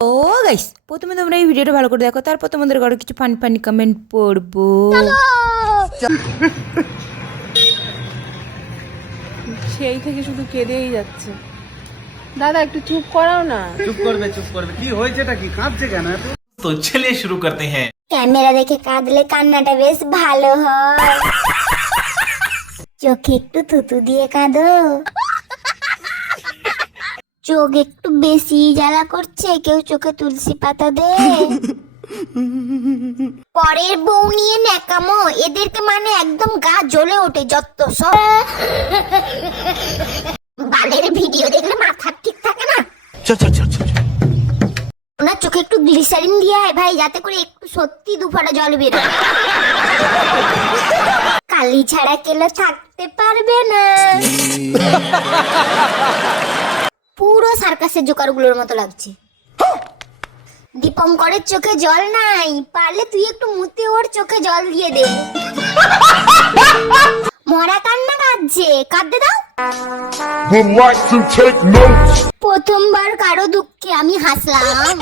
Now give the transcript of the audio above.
ও guys, প্রথমে তোমরা এই ভিডিওটা ভালো করে দেখো, তারপর তোমাদের ঘরে কিছু ফানি ফানি কমেন্ট পড়বো। সেই থেকে শুধু কেঁদেই যাচ্ছে। দাদা একটু চুপ করাও না। চুপ করবে কি হয়েছেটা কি কাঁদছে কেন এত? तो चलिए शुरू करते हैं। ক্যামেরা দেখে কাঁদলে কান্নাটা বেশ ভালো হয়। চোখে একটু থুতু দিয়ে কাঁদো। চোখ একটু বেশি জ্বালা করছে, কেউ চোখে তুলসী পাতা দে। পরের বউ নিয়ে ন্যাকামো, এদেরকে মানে একদম গা জ্বলে ওঠে যত সব। বালের ভিডিও দেখলে মাথা ঠিক থাকে না। ওনার চোখে একটু গ্লিসারিন দিয়ে আয় ভাই, যাতে করে একটু সত্যি দুফাটা জল বেরোয়। কালি ছাড়া কেলে থাকতে পারবে না। পুরো সার্কাসের জোকারগুলোর মতো লাগছে। দীপঙ্করের চোখে জল নাই, পারলে তুই একটু মুতে ওর চোখে জল দিয়ে দে। মরা কান্না কাঁদছে, কাঁদতে দাও। Would like to take notes. প্রথমবার কারো দুঃখে আমি হাসলাম।